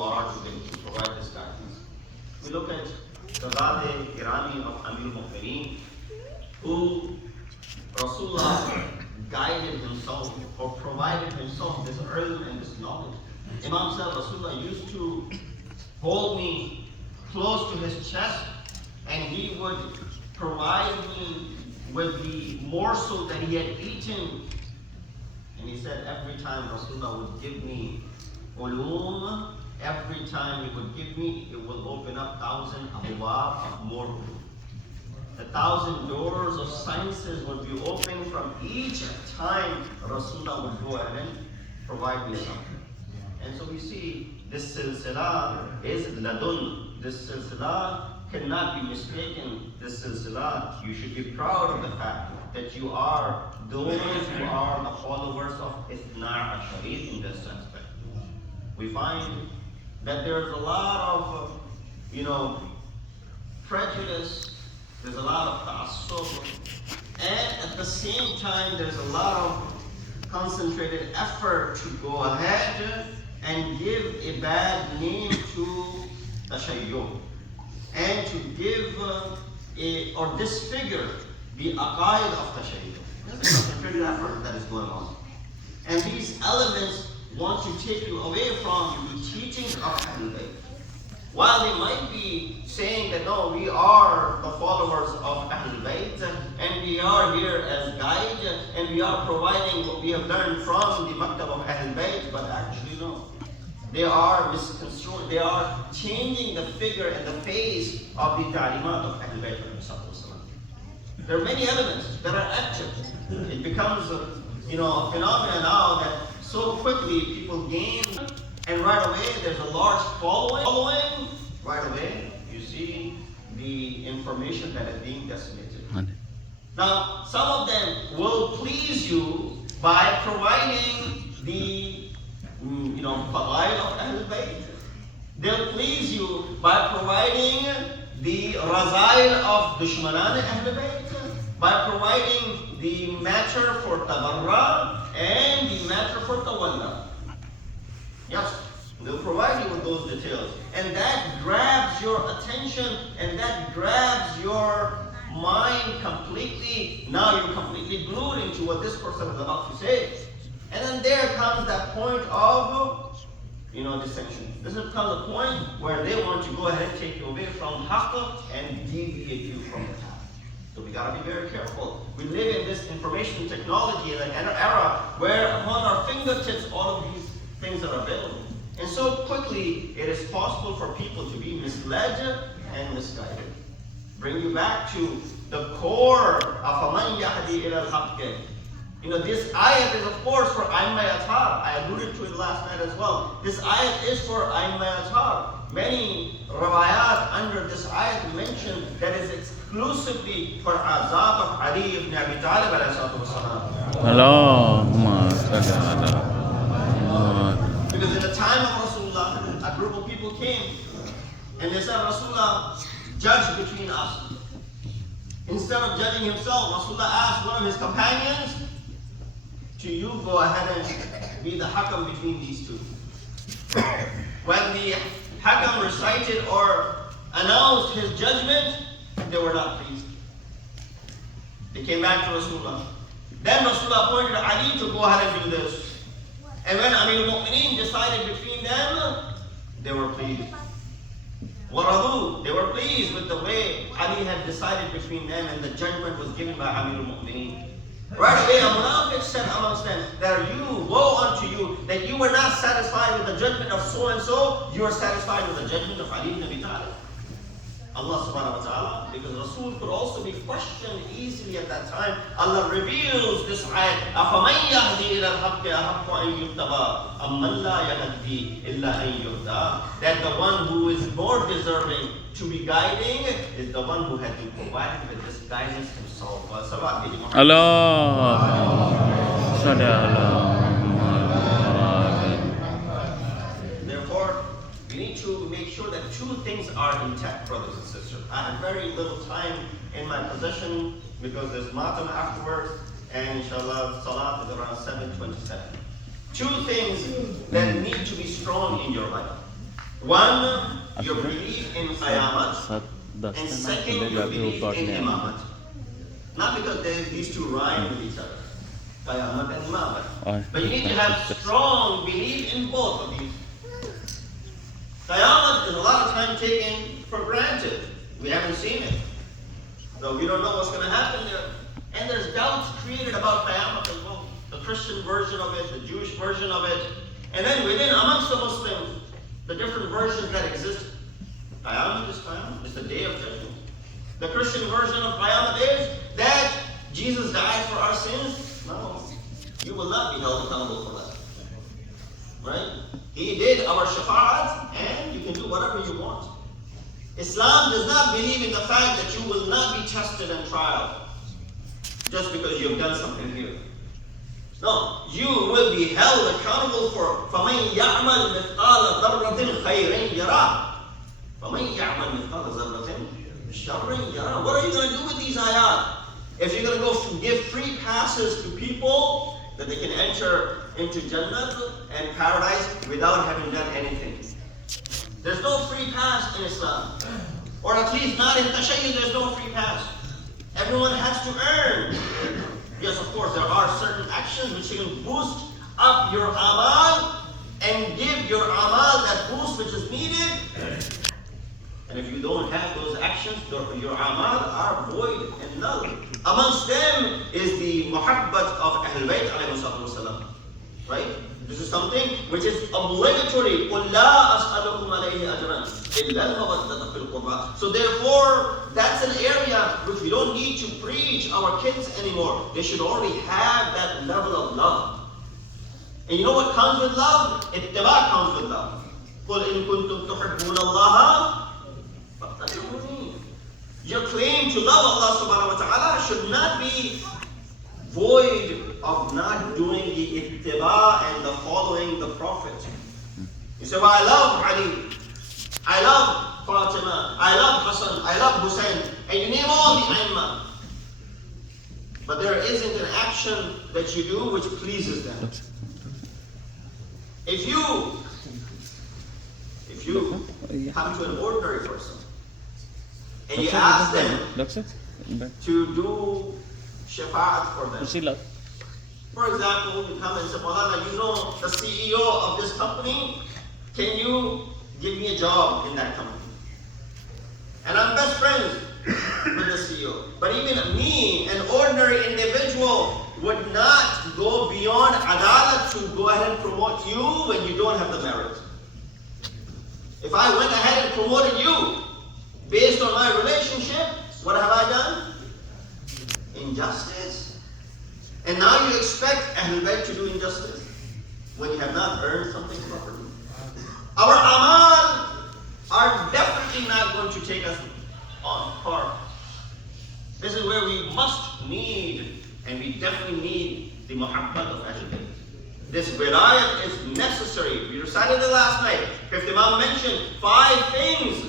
are to provide this guidance. We look at Shahzade Irani of Amir Mu'mineen, who Rasulullah guided himself or provided himself this ilm and this knowledge. Imam said Rasulullah used to hold me close to his chest and he would provide me with the morsel that he had eaten. And he said every time Rasulullah would give me ulum, every time he would give me, it will open up 1,000 abwab of more ulum. 1,000 doors of sciences would be open from each time Rasulullah would go ahead and provide me something. And so we see this silsila is ladun. This silsila cannot be mistaken. This silsila, you should be proud of the fact that you are those who are the followers of Ithna Asharit in this aspect. We find that there's a lot of, prejudice, there's a lot of ta'assub, and at the same time there's a lot of concentrated effort to go ahead and give a bad name to Tashayyu, and to give or disfigure the aqaid of Tashayyu. There's a concentrated effort that is going on. And these elements want to take you away from the teachings of Ahl-e-Bait. While they might be saying that no, we are the followers of Ahl-e-Bait and we are here as guide and we are providing what we have learned from the maktab of Ahl-e-Bait, but actually no. They are misconstruing, they are changing the figure and the face of the ta'limat of Ahl-e-Bait. There are many elements that are active. It becomes a phenomenon now that so quickly people gain, and right away there's a large following. Right away you see the information that is being decimated. Now some of them will please you by providing the fadail of Ahl-e-Bait. They'll please you by providing the razail of dushmanan Ahl-e-Bait, by providing the matter for tabarra and the matter for tawalla. Yes, they'll provide you with those details. And that grabs your attention and that grabs your mind completely. Now you're completely glued into what this person is about to say. And then there comes that point of dissension. This becomes a point where they want to go ahead and take you away from haqq and deviate you from the path. So we gotta be very careful. We live in this information technology in an era where upon our fingertips all of these things are available. And so quickly it is possible for people to be misled and misguided. Bring you back to the core of Aman Yahdi ila al-Haqq. This ayat is of course for Aimma Athar. I alluded to it last night as well. This ayat is for Aimma Athar. Many rawayat under this ayat mention that is exclusively for Azab of Ali ibn Abi Talib alayhi salatu wasalam. Allahumma salli ala. Because in the time of Rasulullah, a group of people came and they said, Rasulullah, judge between us. Instead of judging himself, Rasulullah asked one of his companions, you go ahead and be the hakam between these two. When the hakam recited or announced his judgment, they were not pleased. They came back to Rasulullah. Then Rasulullah appointed Ali to go ahead and do this. And when Amir al-Mu'mineen decided between them, they were pleased. Waradu, they were pleased with the way Ali had decided between them and the judgment was given by Amir al-Mu'mineen. Right away, a munafiq said amongst them, woe unto you, that you were not satisfied with the judgment of so and so, you are satisfied with the judgment of Ali ibn Abi Talib. Allah subhanahu wa ta'ala, because Rasul could also be questioned easily at that time, Allah reveals this ayat, أَفَمَنْ يَهْدِي إِلَى الْحَقِّ أَحَقُّ أَنْ يُتَّبَى أَمَّنْ لَا يَهْدِي إِلَّا أَنْ يُهْدَى. That the one who is more deserving to be guiding is the one who has been provided with this guidance himself. Allah. Therefore, we need to make sure that two things are intact, brothers and sisters. I have very little time in my possession because there's matam afterwards, and inshallah, salat is around 7:27. Two things that need to be strong in your life. One, your belief in Qiyamat, and second, your belief in Imamat. Not because these two rhyme with each other, Qiyamat and Imamat. But you need to have strong belief in both of these. Qiyamat is a lot of time taken for granted. We haven't seen it. So we don't know what's going to happen there. And there's doubts created about Qiyamat as well. The Christian version of it, the Jewish version of it. And then within, amongst the Muslims, the different versions that exist. Qiyamat is Qiyamat. It's the day of judgment. The Christian version of Qiyamat is that Jesus died for our sins. No. You will not be held accountable for that. Right? He did our shafa'at, and you can do whatever you want. Islam does not believe in the fact that you will not be tested and tried just because you've done something here. No, you will be held accountable for فَمَنْ يَعْمَلْ مِثْقَالَ ذَرَّةٍ خَيْرٍ يَرَى فَمَنْ يَعْمَلْ مِثْقَالَ ذَرَّةٍ شَرٍ يَرَى. What are you going to do with these ayat? If you're going to go give free passes to people that they can enter into Jannah and paradise without having done anything. There's no free pass in Islam. Or at least not in Tashayyud, there's no free pass. Everyone has to earn. Yes, of course, there are certain actions which can boost up your amal and give your amal that boost which is needed. And if you don't have those actions, your amal are void and null. Amongst them is the muhabbat of Ahl-e-Bait ﷺ. Right? This is something which is obligatory. قُلْ لَا أَسْأَلُكُمْ عَلَيْهِ أَجْرًا إِلَّا الْمَوَدَّةَ فِي الْقُرْبَى. So therefore, that's an area which we don't need to preach our kids anymore. They should already have that level of love. And you know what comes with love? Ittiba comes with love. قُلْ إِن كُنتُمْ تُحِبُّونَ اللَّهَ فَاتَّبِعُونِي. Your claim to love Allah subhanahu wa ta'ala should not be void of not doing the ittiba and the following the Prophet. You say, well, I love Ali, I love Fatima, I love Hassan, I love Hussein, and you name all the Aimma. But there isn't an action that you do which pleases them. If you come to an ordinary person and you ask them to do shafa'at for them. For example, you come and say, Molana, you know the CEO of this company, can you give me a job in that company? And I'm best friends with the CEO. But even me, an ordinary individual, would not go beyond adalat to go ahead and promote you when you don't have the merit. If I went ahead and promoted you based on my relationship, what have I done? Injustice. And now you expect Ahl-e-Bait to do injustice when you have not earned something properly. Our amal are definitely not going to take us on par. This is where we must need, and we definitely need the muhabbat of Ahl-e-Bait. This wilayat is necessary. We recited it last night. Fifth Imam mentioned 5 things,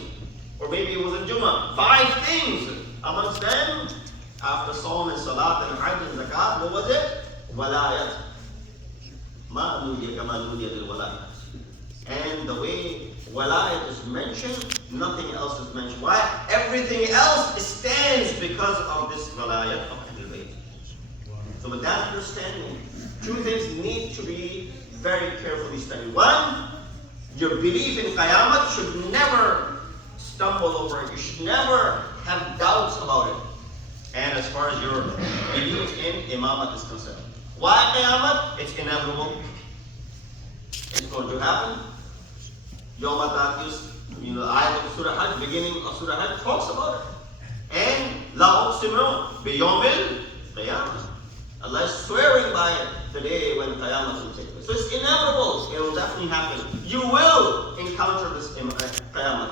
or maybe it was in Jummah, 5 things. Amongst them, after Saum and Salat and Hajj and Zakat, what was it? Walayat. Ma nudiya kama nudiya lil walayat. And the way walayat is mentioned, nothing else is mentioned. Why? Everything else stands because of this walayat of Ahl-e-Bait. So with that understanding, 2 things need to be very carefully studied. One, your belief in Qiyamat should never stumble over it. You should never have doubts about it. And as far as your belief in Imamat is concerned. Why Qiyamat? It's inevitable. It's going to happen. Yawm Taqis, the ayat of Surah Hajj, beginning of Surah Hajj talks about it. And La uqsimu bi yawmil qiyamah. Allah is swearing by it, the day when Qiyamah will take place. So it's inevitable. It will definitely happen. You will encounter this Qiyamah.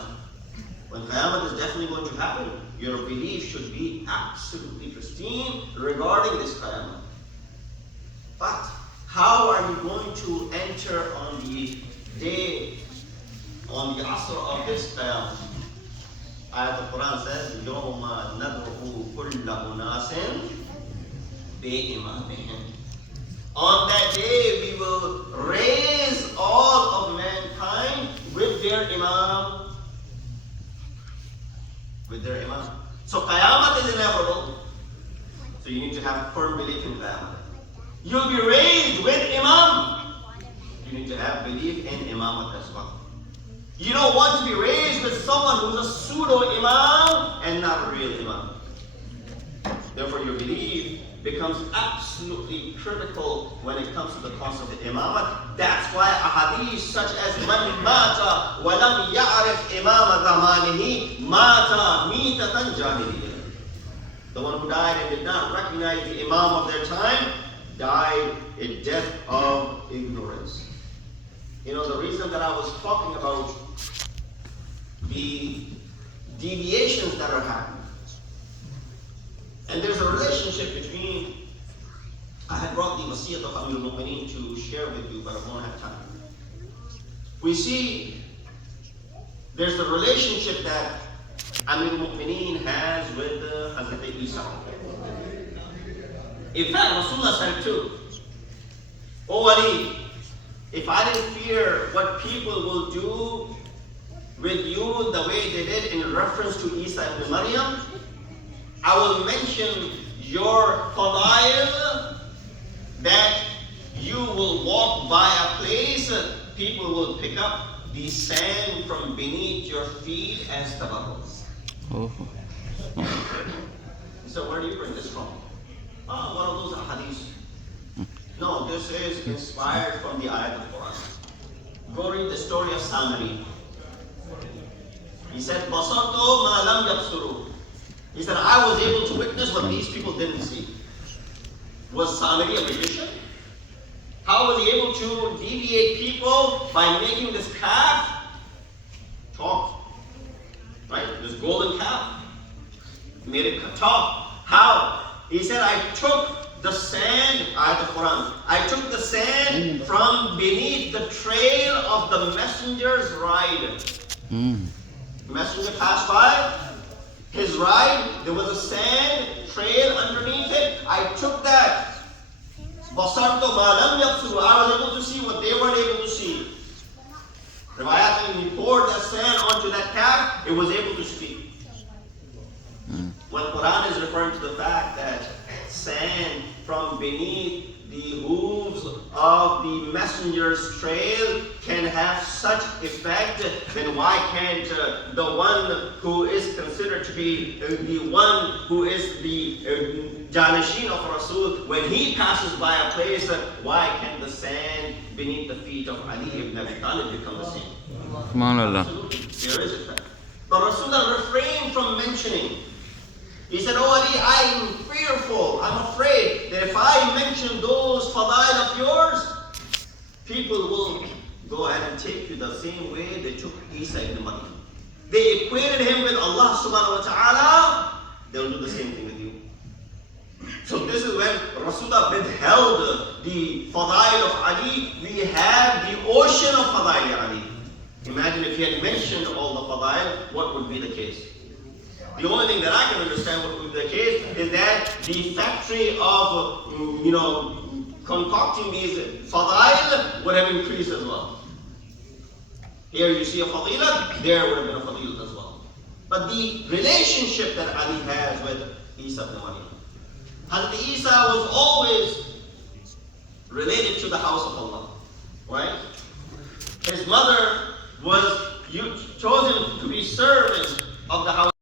When Qiyamah is definitely going to happen, your belief should be absolutely pristine regarding this Qiyamah. But how are you going to enter on the day, on the asr of this Qiyamah? Ayat al-Quran says, يَوْمَ نَدْعُو كُلَّ أُنَاسٍ بِإِمَامِهِمْ. On that day we will raise all of mankind with their their Imam. With their Imam. So Qiyamah is inevitable. So you need to have firm belief in Qiyamah. You'll be raised with Imam. You need to have belief in Imamat as well. You don't want to be raised with someone who's a pseudo-Imam and not a real Imam. Therefore your belief becomes absolutely critical when it comes to the concept of Imamat. That's why ahadith such as Man mata wa lam ya'rif imama zamanihi mata mitatan jahiliyyah. The one who died and did not recognize the Imam of their time died a death of ignorance. You know, the reason that I was talking about the deviations that are happening, and there's a relationship between, I had brought the wasiyat of Amir al-Mu'mineen to share with you, but I won't have time. We see there's a relationship that Amir al-Mu'mineen has with Hazrat Isa. In fact, Rasulullah said too, "O Ali, if I didn't fear what people will do with you the way they did in reference to Isa ibn Maryam, I will mention your fadail, that you will walk by a place, people will pick up the sand from beneath your feet as tabarruk." Oh. So where do you bring this from? Oh, one of those hadiths. No, this is inspired from the ayat of Quran. Go read the story of Samari. He said, "Basartu ma lam yabsuru." He said, I was able to witness what these people didn't see. Was Samari a magician? How was he able to deviate people by making this calf talk? Right? This golden calf. Made it talk. How? He said, I took the sand, ayat of Quran, I took the sand from beneath the trail of the messenger's ride. The messenger passed by his ride, there was a sand trail underneath it. I took that. Basartu ma lam yabsuru. I was able to see what they weren't able to see. Riwayat, when he poured that sand onto that calf, it was able to speak. When Quran is referring to the fact that sand from beneath the hooves of the messenger's trail can have such effect, then why can't the one who is considered to be the one who is the Janashin of Rasul, when he passes by a place, why can the sand beneath the feet of Ali ibn Abi Talib become the same? Absolutely, there is effect. But Rasulullah refrained from mentioning. He said, "Oh Ali, I'm fearful, I'm afraid that if I mention those fadail of yours, people will go ahead and take you the same way they took Isa ibn Maryam. They equated him with Allah subhanahu wa ta'ala, they'll do the same thing with you." So this is when Rasulullah withheld the fadail of Ali. We have the ocean of fadail Ali. Imagine if he had mentioned all the fadail, what would be the case? The only thing that I can understand what would be the case is that the factory of, concocting these fadail would have increased as well. Here you see a fadilat, there would have been a fadilat as well. But the relationship that Ali has with Isa ibn Maryam. Hazrat Isa was always related to the house of Allah, right? His mother was chosen to be servant of the house